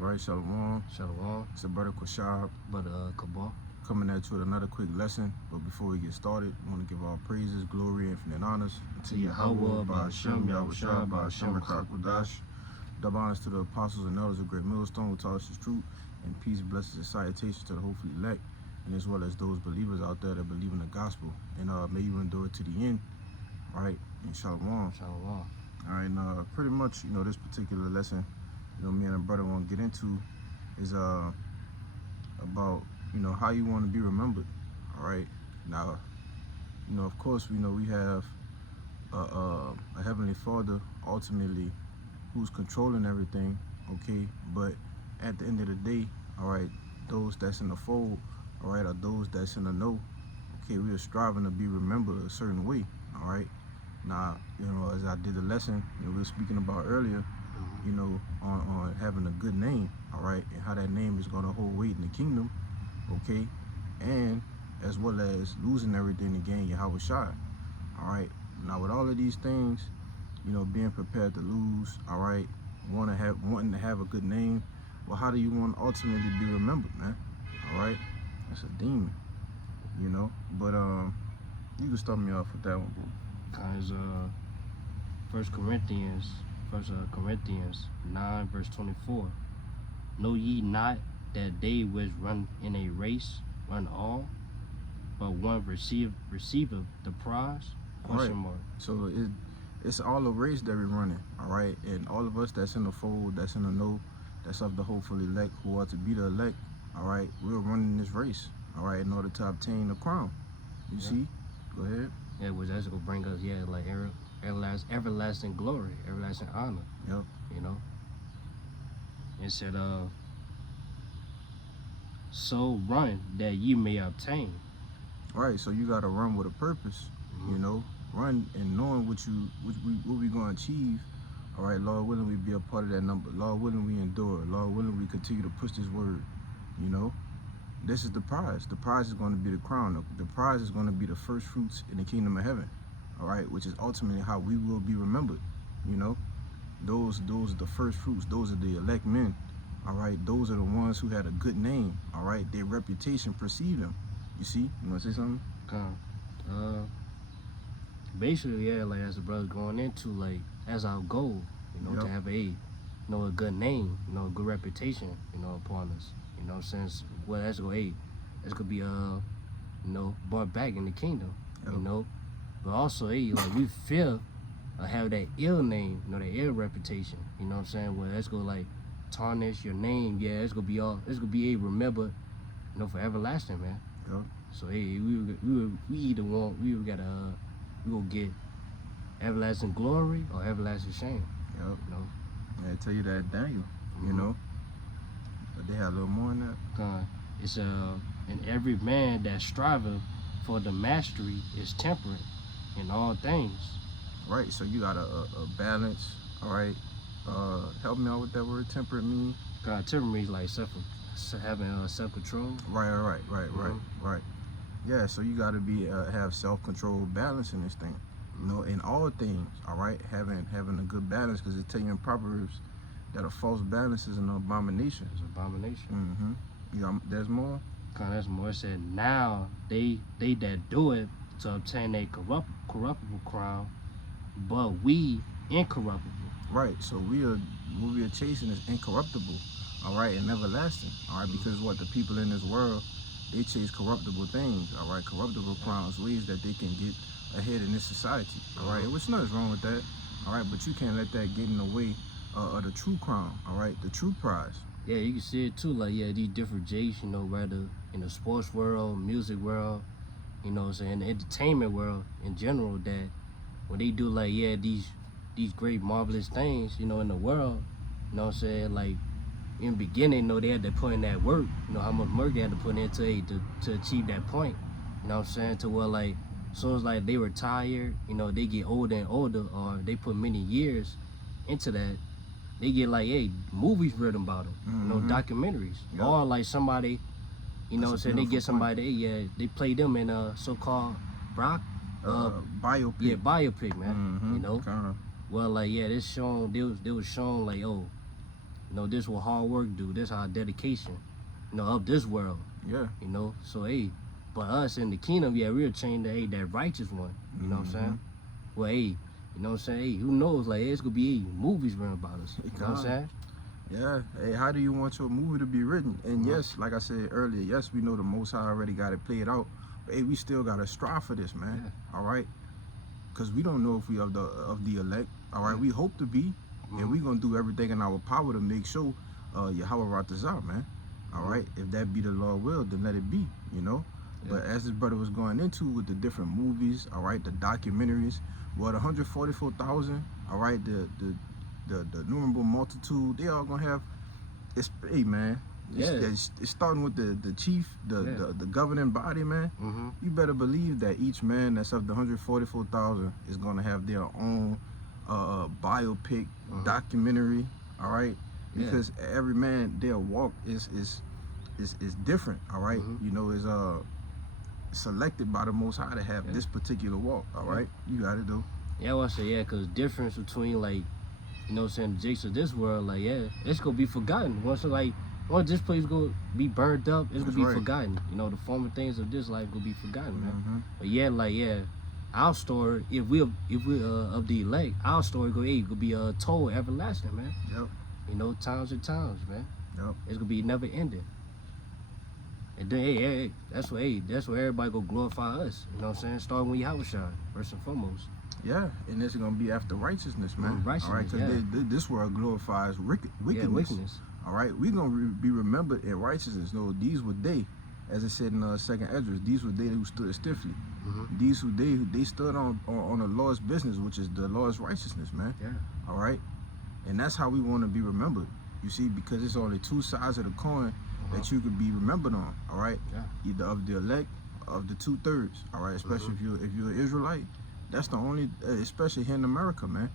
Right, Shalom. Shalom. It's the brother Quashab. Brother Kabal. Coming at you with another quick lesson. But before we get started, I want to give all praises, glory, infinite honors to Yahweh, Ba'ashem, Yahushua, Ba'ashem, Rakhakudash. Double honors to the apostles and elders of Great Millstone who taught us his truth. And peace, blessings, and salutations to the hopefully elect, and as well as those believers out there that believe in the gospel. And may you endure to the end. All right, and Shalom. Shalom. All right, and pretty much, this particular lesson, me and the brother want to get into is about how you want to be remembered. All right, now of course we know we have a heavenly Father ultimately who's controlling everything. Okay, but at the end of the day, all right, those that's in the fold, all right, or those that's in the know, okay, we are striving to be remembered a certain way. All right, now as I did the lesson we were speaking about earlier, on having a good name, all right, and how that name is going to hold weight in the kingdom, okay, and as well as losing everything to gain Yahweh Shai. All right, now with all of these things, being prepared to lose, all right, wanting to have a good name, well, how do you want to ultimately be remembered, man? All right, that's a demon, but you can start me off with that one, bro. Because 1 Corinthians 9 verse 24. Know ye not that they which run in a race run all, but one receiveth the prize? Question mark. So it's all a race that we're running, all right? And all of us that's in the fold, that's in the know, that's of the hopefully elect, who are to be the elect, all right? We're running this race, all right, in order to obtain the crown. You see? Go ahead. Yeah, which that's gonna bring us, like everlasting glory, everlasting honor. Yep. It said, so run that ye may obtain. Right, so you gotta run with a purpose, run and knowing what we gonna achieve. All right, Lord willing, we be a part of that number. Lord willing, we endure. Lord willing, we continue to push this word. This is the prize. The prize is going to be the crown. The prize is going to be the first fruits in the kingdom of heaven. All right, which is ultimately how we will be remembered. Those are the first fruits. Those are the elect men. All right, those are the ones who had a good name. All right, their reputation preceded them. You see? You want to say something? Basically, like as the brother going into, like, as our goal, to have a good name, a good reputation, upon us. Since that's gonna aid. That's gonna be brought back in the kingdom. But also like we feel have that ill name, that ill reputation. Where that's gonna like tarnish your name. Yeah, it's gonna be a remembered, for everlasting, man. Yep. So we either want we gonna get everlasting glory or everlasting shame. Yep. Yeah, I tell you that Daniel, but they had a little more in that. It's and every man that striveth for the mastery is temperate in all things. Right, so you got a balance. All right, help me out with that word temperate mean. Temperate means like having self-control. Right. Yeah, so you got to be have self-control, balance in this thing. In all things. All right, having a good balance, because it tell you in Proverbs that a false balance is an abomination. It's an abomination. There's more. There's more. It said, now they that do it to obtain a corruptible crown, but we incorruptible. Right. So what we are chasing is incorruptible. All right, and everlasting. All right, because the people in this world, they chase corruptible things. All right, corruptible crowns, ways that they can get ahead in this society. All right, which nothing's wrong with that. All right, but you can't let that get in the way of the true crown. All right, the true prize. Yeah, you can see it too. Like, these different J's, whether in the sports world, music world, in the entertainment world in general, that when they do like, these great marvelous things, in the world, like in the beginning, they had to put in that work, how much work they had to put into to achieve that point, to where like, so it's like they retire, they get older and older, or they put many years into that. They get like, movies written about them, documentaries, or like somebody, they get somebody, they play them in a so-called biopic. Yeah, biopic, man. Kinda. Well, like, this shown, they was shown like, You know, this what hard work do. This our dedication. You know, of this world. Yeah. You know, so hey, but us in the kingdom, yeah, we'll change the that righteous one. You know what I'm saying? Well, hey, you know what I'm saying? Hey, who knows? Like, it's gonna be movies written about us. You know what I'm saying? Yeah. Hey, how do you want your movie to be written? And yes, like I said earlier, yes, we know the Most High already got it played out. But hey, we still gotta strive for this, man. Yeah. All right. Cause we don't know if we of the elect. All right. We hope to be, and we gonna do everything in our power to make sure Yahweh Ratazah, man. All right, if that be the Lord will, then let it be, you know. Yeah. But as this brother was going into with the different movies, all right, the documentaries, well, the 144,000, all right, the innumerable multitude, they all gonna have. It's hey man, it's starting with the chief, the governing body, man. You better believe that each man that's of the 144,000 is gonna have their own biopic documentary, all right. Because every man, their walk is different, all right. You know, is selected by the Most High to have this particular walk, all right. You got it though. Yeah, well, I say cause difference between like, you know, what I'm saying the jakes of this world, like it's gonna be forgotten. Once this place gonna be burned up, it's gonna be forgotten. You know, the former things of this life gonna be forgotten, man. But our story, if we of the elect, our story gonna be told everlasting, man. Yep. You know, times and times, man. Yep. It's gonna be never ending. And then, that's where everybody go glorify us. You know what I'm saying? Starting with Yahweh first and foremost. Yeah, and it's gonna be after righteousness, man. Righteousness, all right, because this world glorifies wickedness. All right, we gonna be remembered in righteousness. No, these were they, as it said in 2nd Esdras. These were they who stood stiffly. These who they stood on the Lord's business, which is the Lord's righteousness, man. Yeah. All right. And that's how we want to be remembered. You see, because it's only two sides of the coin that you could be remembered on. All right, either of the elect, of the 2/3. All right, especially if you're an Israelite, that's the only. Especially here in America, man.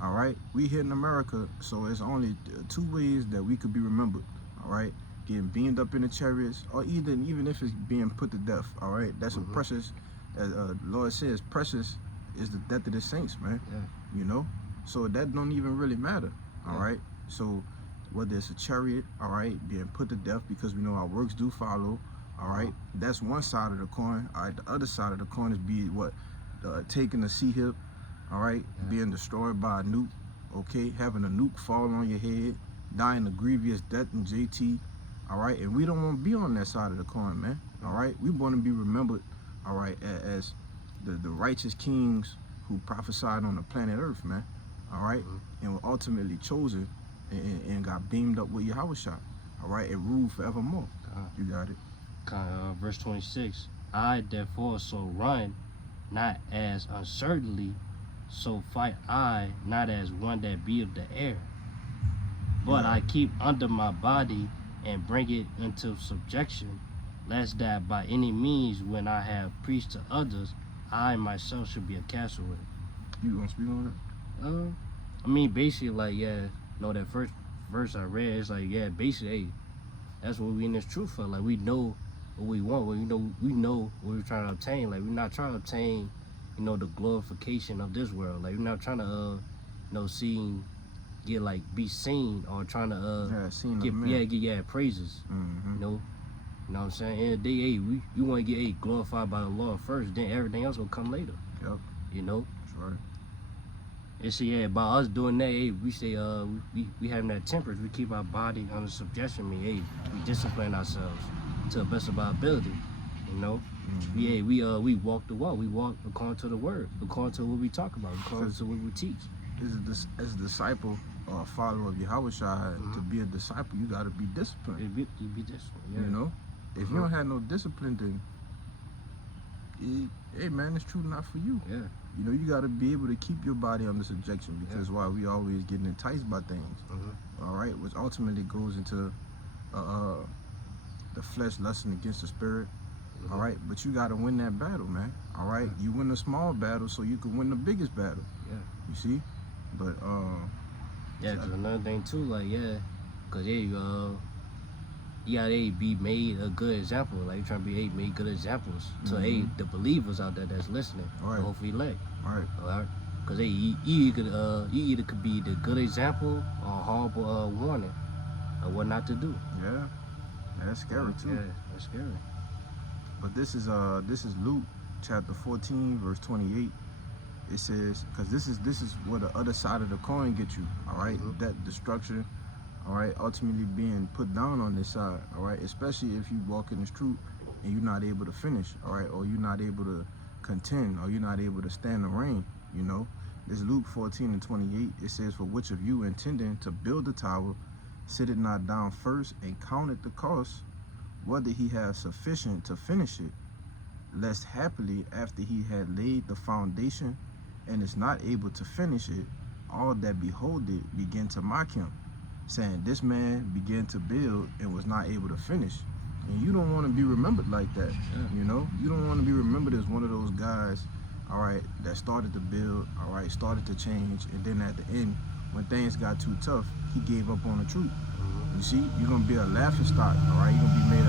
All right, we here in America, so it's only two ways that we could be remembered. All right, getting beamed up in the chariots, or even if it's being put to death. All right, that's a precious. As Lord says, precious is the death of the saints, man. You know. So that don't even really matter, all right? So whether it's a chariot, all right, being put to death because we know our works do follow, all right? That's one side of the coin. All right, the other side of the coin is taking a sea hip, all right, being destroyed by a nuke, okay? Having a nuke fall on your head, dying a grievous death in JT, all right? And we don't want to be on that side of the coin, man, all right? We want to be remembered, all right, as the righteous kings who prophesied on the planet Earth, man. All right, and were ultimately chosen and got beamed up with Yahweh Shah, all right, and ruled forevermore. You got it. Verse 26. I therefore so run, not as uncertainly, so fight I, not as one that be of the air. But I keep under my body and bring it into subjection, lest that by any means, when I have preached to others, I myself should be a castaway. You gonna speak on it? I mean, basically, like, that first verse I read, it's like, basically, that's what we in this truth for. Like, we know what we want. We know what we're trying to obtain. Like, we're not trying to obtain, you know, the glorification of this world. Like, we're not trying to, be seen or trying to, get praises. You know what I'm saying? In the day, we want to get glorified by the Lord first, then everything else will come later. Yep. You know? That's right. And so by us doing that, we say we having that temperance. We keep our body under subjection. We discipline ourselves to the best of our ability. You know, we walk the walk. We walk according to the word, according to what we talk about, according to what we teach. As a disciple or a follower of Yahweh Shai, to be a disciple, you got to be disciplined. You be disciplined. Yeah. You know, if you don't have no discipline, then hey man, it's true not for you. Yeah. You know, you got to be able to keep your body under subjection because why we always getting enticed by things, all right, which ultimately goes into the flesh lusting against the spirit, all right, but you got to win that battle, man, all right. You win the small battle so you can win the biggest battle. You see, but cause another thing too, like cause you gotta be made a good example. Like, you trying to be made good examples to the believers out there that's listening. Right. Hopefully elect. Right. Alright. Cause you either could be the good example or a horrible warning. or what not to do. Yeah, that's scary too. Yeah, that's scary. But this is Luke chapter 14 verse 28. It says, because this is where the other side of the coin gets you. All right, that destruction. All right, ultimately being put down on this side. All right, especially if you walk in this truth and you're not able to finish. All right, or you're not able to contend, or you're not able to stand the rain. You know, this Luke 14 and 28. It says, for which of you intending to build a tower, sit it not down first and count it the cost, whether he has sufficient to finish it, lest happily after he had laid the foundation and is not able to finish it, all that behold it begin to mock him, saying, this man began to build and was not able to finish. And you don't want to be remembered like that. You know, you don't want to be remembered as one of those guys, all right, that started to build, all right, started to change, and then at the end, when things got too tough, he gave up on the truth. You see, you're gonna be a laughing stock, all right? You're gonna be made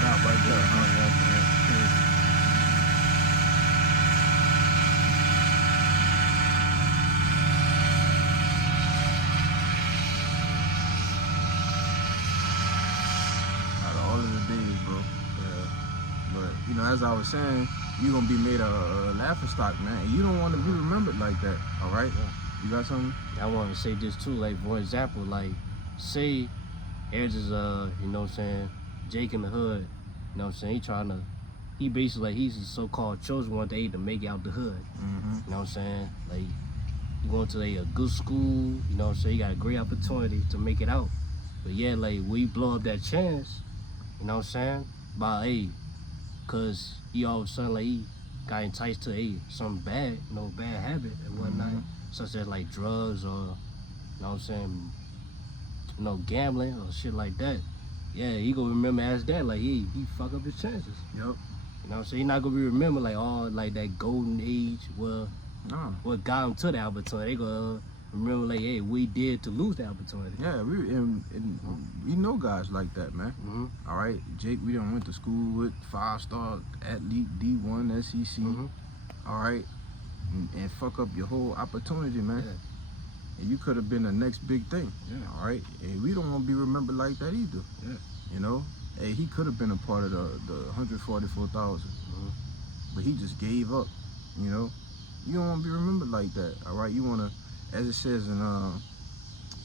stop right there, huh? Out of all of the days, bro. Yeah. But you know, as I was saying, you're gonna be made a laughing stock, man. And you don't want to be remembered like that. All right? You got something? I want to say this too, like for example, like say there's this you know what I'm saying, Jake in the hood, you know what I'm saying, he basically like he's the so-called chosen one to make it out the hood. You know what I'm saying? Like he going to a good school, you know what I'm saying, he got a great opportunity to make it out. But yeah, like we blow up that chance, you know what I'm saying, by cause he all of a sudden like he got enticed to some bad, you know, bad habit and whatnot, such as like drugs or, you know what I'm saying, you know, gambling or shit like that. Yeah, he gonna remember as that, like he fuck up his chances. Yep. You know what I'm saying? He not gonna be remembered like all like that golden age, well, what got him to the opportunity. They gonna remember like, hey, we did to lose the opportunity. Yeah, we know guys like that, man. All right, Jake, we done went to school with 5-star athlete, D1, SEC. All right, and fuck up your whole opportunity, man. And you could have been the next big thing. All right, and we don't want to be remembered like that either. You know, hey, he could have been a part of the 144,000, but he just gave up. You know, you don't want to be remembered like that. All right, you want to, as it says in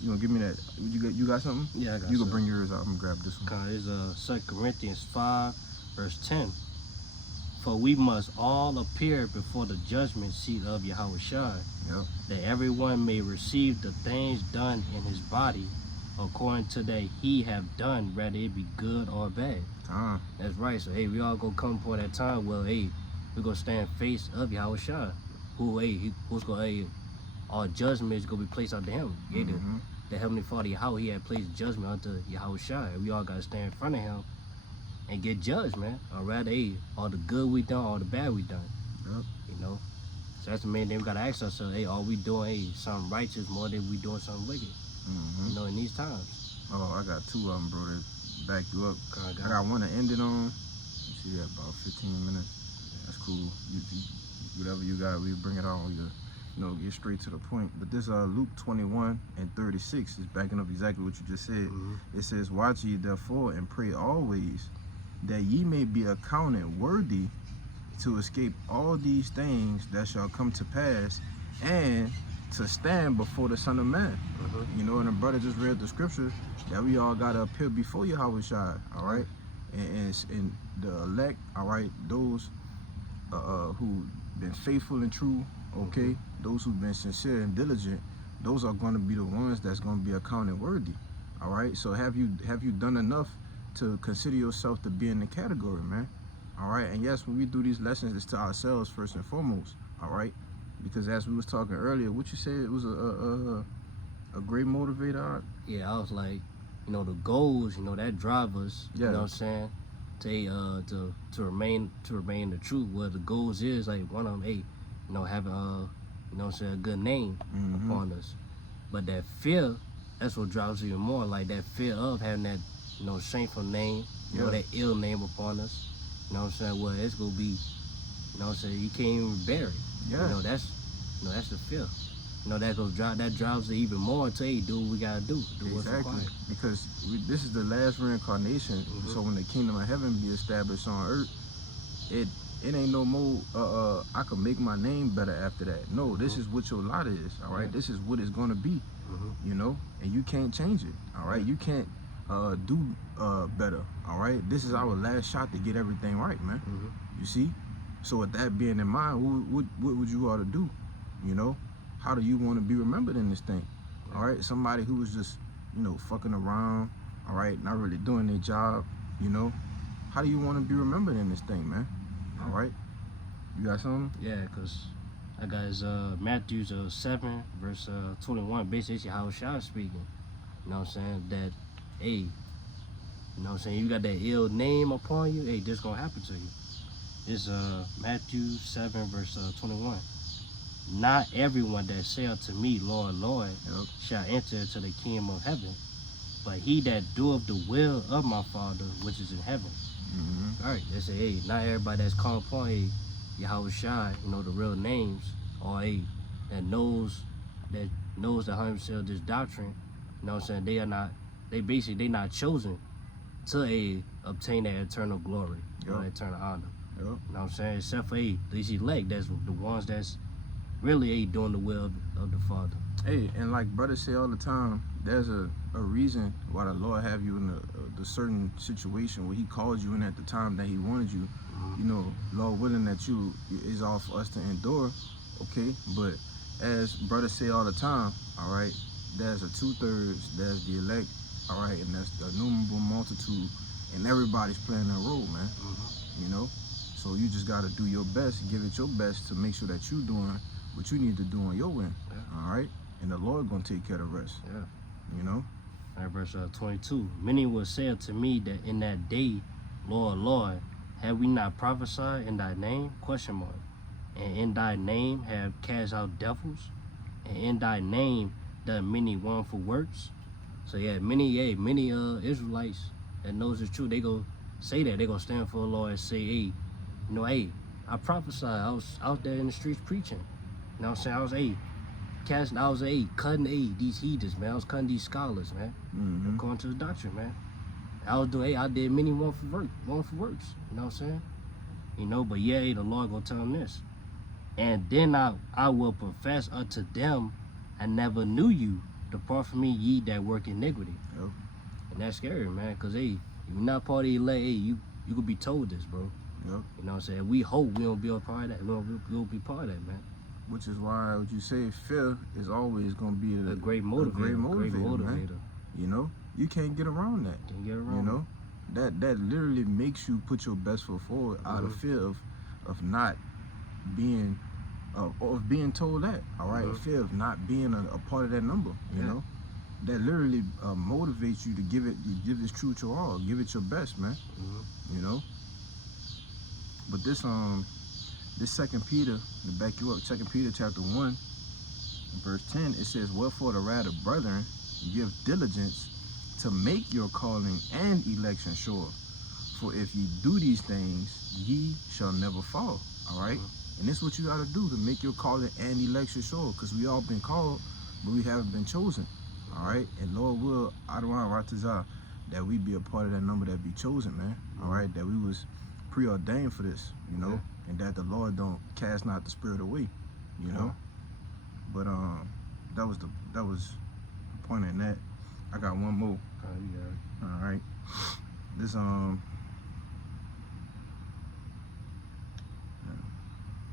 you gonna give me that? You got something? Yeah, I got. You gonna bring yours out? I'm gonna grab this one. It's 2 Corinthians 5, verse 10. For we must all appear before the judgment seat of Yahushua, that everyone may receive the things done in his body according to that he have done, whether it be good or bad. That's right. So we all gonna come for that time. Well, we gonna stand face of Yahushua, who's gonna all judgment is gonna be placed unto him. The Heavenly Father, how he had placed judgment unto Yahushua, and we all gotta stand in front of him and get judged, man. Or rather, all the good we done, all the bad we done. You know? So that's the main thing we gotta ask ourselves, are we doing something righteous more than we doing something wicked? You know, in these times. Oh, I got two of them, bro, that back you up. I got one to end it on. Let's see, about 15 minutes. That's cool. Whatever you got, we bring it on. You know, get straight to the point. But this Luke 21 and 36 is backing up exactly what you just said. It says, watch ye therefore and pray always, that ye may be accounted worthy to escape all these things that shall come to pass, and to stand before the Son of Man. You know, and the brother just read the scripture that we all got to appear before Yahushua, all right? And the elect, all right, those who been faithful and true, okay? Those who've been sincere and diligent, those are going to be the ones that's going to be accounted worthy, all right? So have you done enough to consider yourself to be in the category, man? All right, and yes, when we do these lessons, it's to ourselves first and foremost, all right? Because as we was talking earlier, what you said, it was a great motivator. Yeah, I was like, you know, the goals, you know, that drive us, you know what I'm saying, to remain the truth. What the goals is, like one of them, you know, having you know what I'm saying, a good name upon us. But that fear, that's what drives you even more, like that fear of having that you know, shameful name, you know, Yeah. that ill name upon us. You know what I'm saying? Well, it's gonna be, you know what I'm saying, you can't even bear it. Yeah. You know, that's the fear. You know, that drives it even more to, hey, do what we gotta do what's Exactly. required. Because this is the last reincarnation. Mhm. So when the kingdom of heaven be established on earth, it ain't no more I can make my name better after that. No, this is what your lot is. All right. Yeah. This is what it's gonna be. Mhm. You know, and you can't change it. All right. Yeah. You can't do better. All right. This is our last shot to get everything right, man. Mhm. You see. So with that being in mind, what would you ought to do? You know, how do you want to be remembered in this thing? All right. Somebody who was just, you know, fucking around. All right. Not really doing their job. You know, how do you want to be remembered in this thing, man? All right. You got something? Yeah, because I got his Matthew 7, verse 21, basically how Shah speaking. You know what I'm saying? That, hey, you know what I'm saying, you got that ill name upon you, hey, this gonna happen to you. It's Matthew 7, verse 21. Not everyone that say unto me, Lord, Lord, Yep. shall enter into the kingdom of heaven, but he that doeth the will of my Father which is in heaven. Mm-hmm. All right, they say, hey, not everybody that's called upon, hey, Yahweh Shai, you know, the real names, or hey, that knows the 100% this doctrine, you know what I'm saying, they not chosen to obtain that eternal glory, you know, Yep. eternal honor. Yep. You know what I'm saying? Except for these elect, that's the ones that's really doing the will of the Father. Hey, and like brothers say all the time, there's a reason why the Lord have you in the certain situation where He called you in at the time that He wanted you. You know, Lord willing that you is all for us to endure, okay? But as brothers say all the time, all right, there's a 2/3, there's the elect, all right, and that's the innumerable multitude, and everybody's playing their role, man. You know, so you just gotta do your best, give it your best to make sure that you doing what you need to do on your end, all right? And the Lord gonna take care of the rest. Yeah. You know? All right, verse 22. Many will say unto me that in that day, Lord, Lord, have we not prophesied in thy name? Question mark. And in thy name have cast out devils? And in thy name done many wonderful works? So yeah, many Israelites that knows the truth, they go say that. They go stand for the Lord and say, hey, you know, hey, I prophesied. I was out there in the streets preaching. You know what I'm saying? I was cutting these heathens, man. I was cutting these scholars, man. Mm-hmm. According to the doctrine, man. I did many wonderful works. You know what I'm saying? You know, but yeah, the Lord gonna tell them this. And then I will profess unto them, I never knew you. Depart from me, ye that work iniquity. Yep. And that's scary, man, because if you're not part of the elect, you could be told this, bro. Yep. You know what I'm saying? We hope we don't be a part of that. We don't be part of that, man. Which is why what you say, fear is always gonna be A great motivator. Man. You know, you can't get around that. Can't get around. You know, that literally makes you put your best foot forward out of fear of not being of being told that. All right, fear of not being a part of that number. You know, that literally motivates you to give this truth your all, give it your best, man. You know, but this 2 Peter, to back you up, 2 Peter chapter 1, verse 10, it says, wherefore the rather, brethren, give diligence to make your calling and election sure. For if ye do these things, ye shall never fall. All right? And this is what you got to do to make your calling and election sure, because we all been called, but we haven't been chosen. All right? And Lord will, Adonai Ratazah, that we be a part of that number that be chosen, man. All right? That we was preordained for this, you know? And that the Lord don't cast not the spirit away, you know. But that was the point in that. I got one more. All right. This thought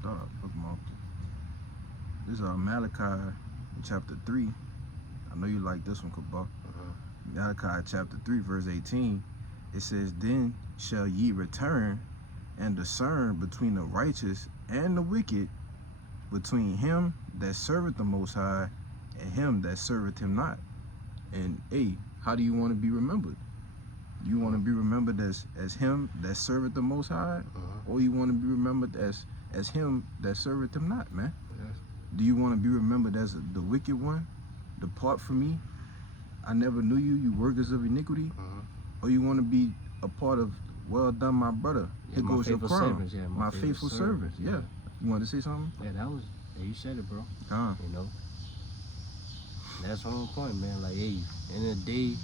I bookmarked it. This Malachi chapter 3. I know you like this one, Kabah. Malachi chapter 3, verse 18. It says, then shall ye return and discern between the righteous and the wicked, between him that serveth the Most High and him that serveth him not. And how do you want to be remembered? You want to be remembered as him that serveth the Most High, or you want to be remembered as him that serveth him not, man? Do you want to be remembered as the wicked one? Depart from me, I never knew you, you workers of iniquity. or you want to be a part of well done, my brother. Yeah, Here my goes your faithful crown. servants, yeah, my faithful servant. Yeah. You want to say something? Yeah, that was, yeah, you said it, bro. You know, that's on point, man. Like, hey, end of the day,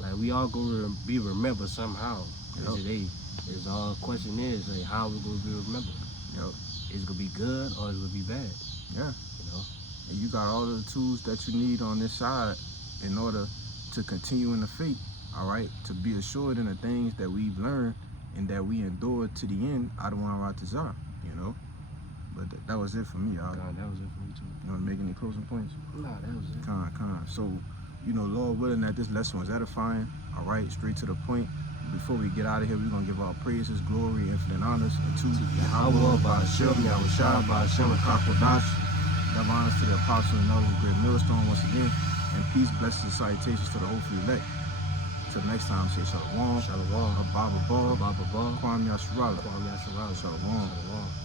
like, we all gonna be remembered somehow. Yep. It's all question is, like, how we gonna be remembered? Yep. Is it gonna be good or is it gonna be bad? Yeah. You know? And you got all of the tools that you need on this side in order to continue in the faith, all right? To be assured in the things that we've learned and that we endured to the end, Adawan Ratazar, you know? But that was it for me, y'all. God, that was it for me too. You want to make any closing points? Nah, that was it. Con. So, you know, Lord willing that this lesson was edifying, all right, straight to the point. Before we get out of here, we're going to give our praises, glory, infinite honors unto Yahweh, Ba'ashem, Yahushua, Ba'ashem, Kakodash. Give honors to the apostle and elders, great millstone once again. And peace, blessings, and salutations to the hopeful elect. Till next time, say Shalom. Shalom. Ababa Ba. Baba Ba. Kwame Yasharala. Kwame Yasharala. Shalom. Shalom.